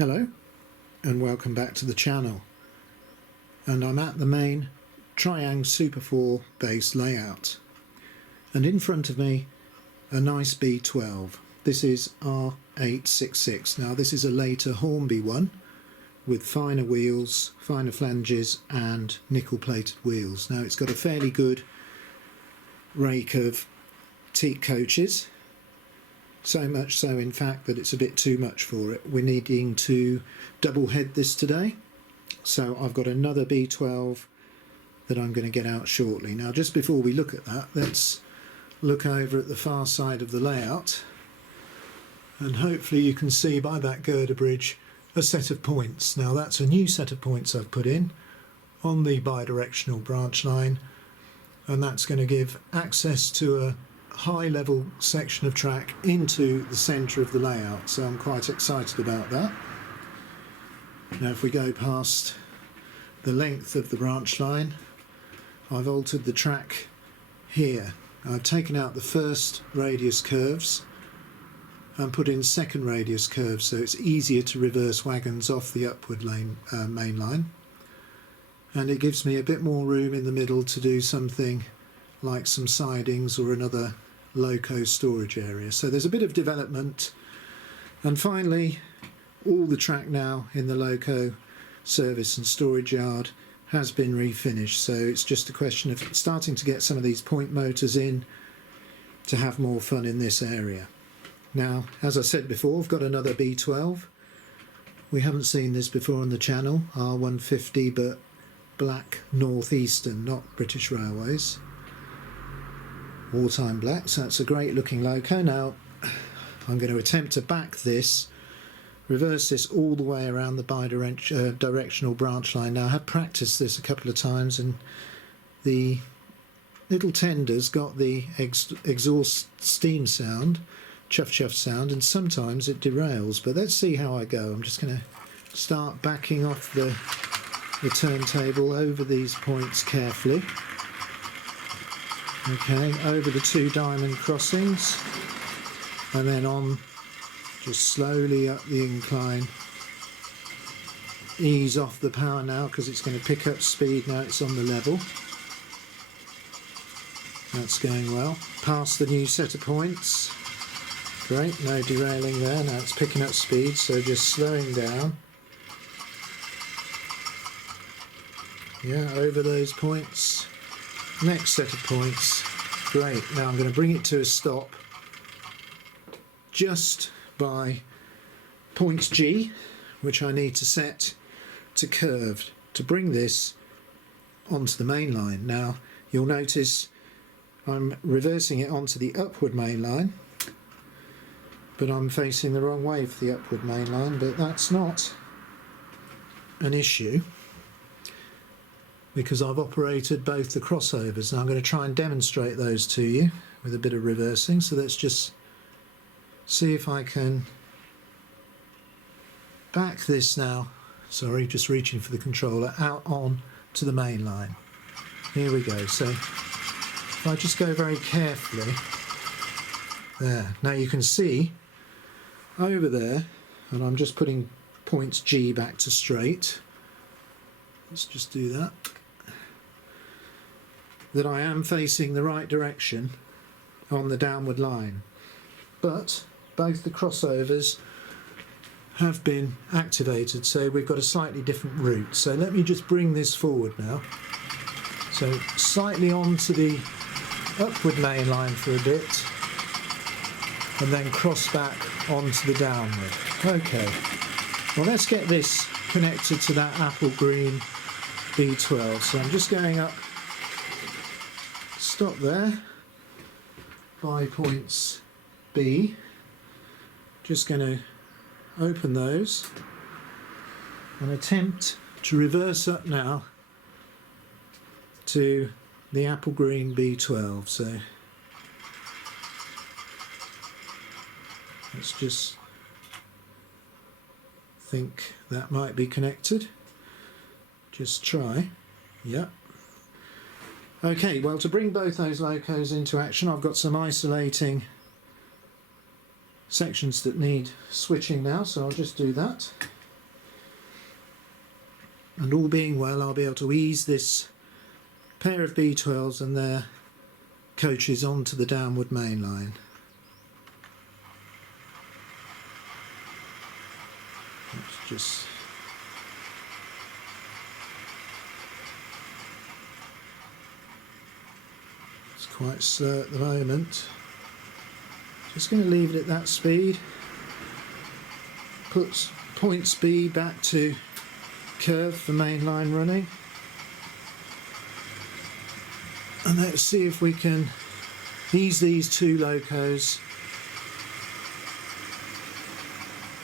Hello and welcome back to the channel, and I'm at the main Triang Super 4 base layout, and in front of me a nice B12. This is R.866. Now this is a later Hornby one with finer wheels, finer flanges and nickel plated wheels. Now it's got a fairly good rake of teak coaches. So much so, in fact, that it's a bit too much for it. We're needing to double head this today. So I've got another B12 that I'm going to get out shortly. Now, just before we look at that, let's look over at the far side of the layout. And hopefully you can see by that girder bridge a set of points. Now, that's a new set of points I've put in on the bidirectional branch line. And that's going to give access to a high level section of track into the centre of the layout, so I'm quite excited about that. Now if we go past the length of the branch line, I've altered the track here. I've taken out the first radius curves and put in second radius curves, so it's easier to reverse wagons off the Upward Main line, and it gives me a bit more room in the middle to do something like some sidings or another loco storage area. So there's a bit of development, and finally all the track now in the loco service and storage yard has been refinished, so it's just a question of starting to get some of these point motors in to have more fun in this area. Now, as I said before, I've got another B12. We haven't seen this before on the channel, R.150, but black northeastern, not British Railways. Wartime black, so that's a great looking loco. Now I'm going to attempt to back this, reverse this all the way around the bidirectional branch line. Now I have practiced this a couple of times, and the little tender's got the exhaust steam sound, chuff chuff sound, and sometimes it derails, but let's see how I go. I'm just going to start backing off the turntable over these points carefully. Okay, over the two diamond crossings, and then on just slowly up the incline. Ease off the power now because it's going to pick up speed now it's on the level. That's going well. Past the new set of points. Great, no derailing there. Now it's picking up speed, so just slowing down. Yeah, over those points. Next set of points. Great. Now I'm going to bring it to a stop just by point G, which I need to set to curved to bring this onto the main line. Now you'll notice I'm reversing it onto the Upward Main Line, but I'm facing the wrong way for the Upward Main Line, but that's not an issue, because I've operated both the crossovers. Now I'm going to try and demonstrate those to you with a bit of reversing. So let's just see if I can back this now, sorry, just reaching for the controller, out on to the main line. Here we go. So if I just go very carefully there. Now you can see over there, and I'm just putting points G back to straight. Let's just do that. That I am facing the right direction on the downward line, but both the crossovers have been activated, so we've got a slightly different route. So let me just bring this forward now, so slightly onto the Upward Main Line for a bit, and then cross back onto the downward. Okay, well let's get this connected to that apple green B12. So I'm just going up, stop there by points B, just going to open those and attempt to reverse up now to the apple green B12. So let's just think that might be connected. Just try. Yep. Okay, well, to bring both those locos into action, I've got some isolating sections that need switching now, so I'll just do that. and all being well I'll be able to ease this pair of B12's and their coaches onto the Downward Mainline. Let's just quite slow at the moment. Just going to leave it at that speed. Put point speed back to curve for mainline running. And let's see if we can ease these two locos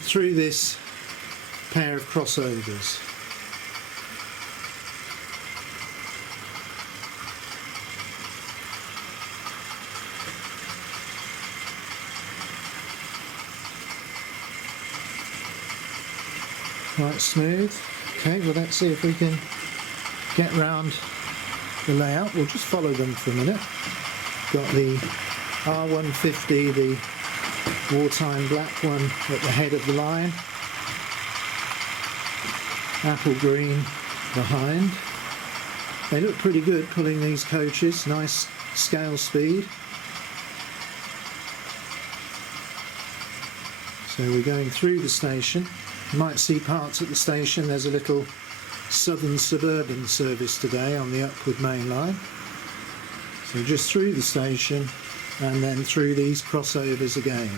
through this pair of crossovers. Quite smooth. Okay, well let's see if we can get round the layout. We'll just follow them for a minute. Got the R.150, the wartime black one at the head of the line. Apple green behind. They look pretty good pulling these coaches. Nice scale speed. So we're going through the station. You might see parts at the station. There's a little southern Suburban Service today on the Upward Mainline. So just through the station and then through these crossovers again.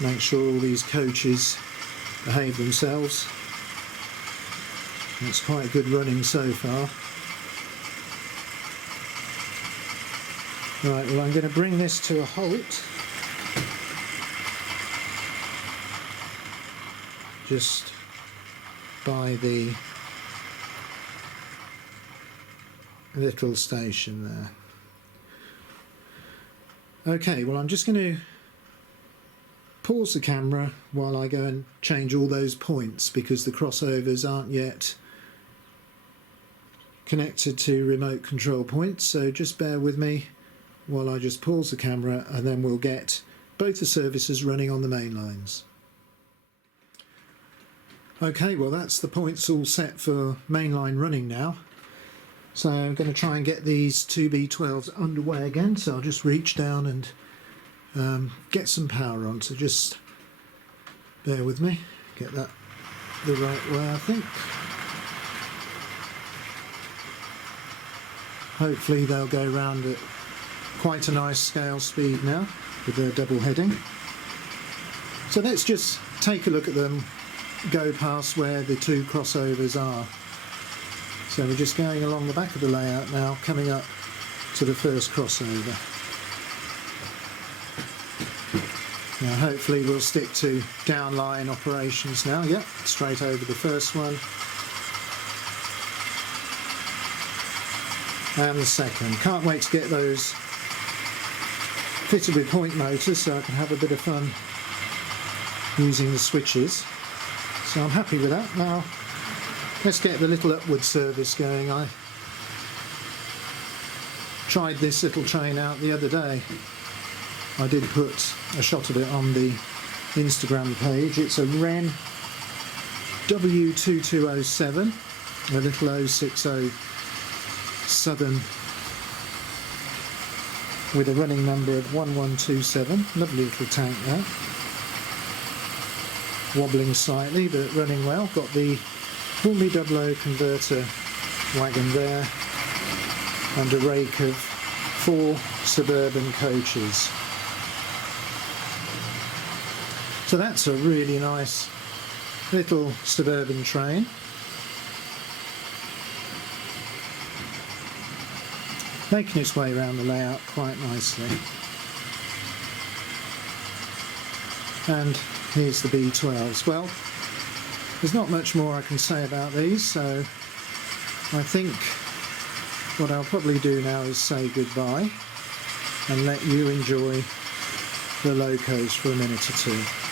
Make sure all these coaches behave themselves. It's quite good running so far. Right, well I'm going to bring this to a halt. Just by the little station there. Okay, well I'm just going to pause the camera while I go and change all those points because the crossovers aren't yet connected to remote control points, so just bear with me while I just pause the camera and then we'll get both the services running on the main lines. Okay, well that's the points all set for mainline running now. So I'm going to try and get these two B12's underway again, so I'll just reach down and get some power on, so just bear with me, get that the right way I think. Hopefully they'll go round at quite a nice scale speed now with their double heading. So let's just take a look at them go past where the two crossovers are. So we're just going along the back of the layout now, coming up to the first crossover. Now hopefully we'll stick to downline operations now. Yep, straight over the first one. And the second. Can't wait to get those fitted with point motors so I can have a bit of fun using the switches. So I'm happy with that. Now let's get the little upward service going. I tried this little train out the other day. I did put a shot of it on the Instagram page. It's a Wrenn W2207, a little 060 Southern with a running number of 1127. Lovely little tank there. Wobbling slightly but running well. Got the Hornby B12 converter wagon there and a rake of 4 Suburban coaches. So that's a really nice little Suburban train. Making its way around the layout quite nicely. And here's the B12's. Well, there's not much more I can say about these, so I think what I'll probably do now is say goodbye and let you enjoy the locos for a minute or two.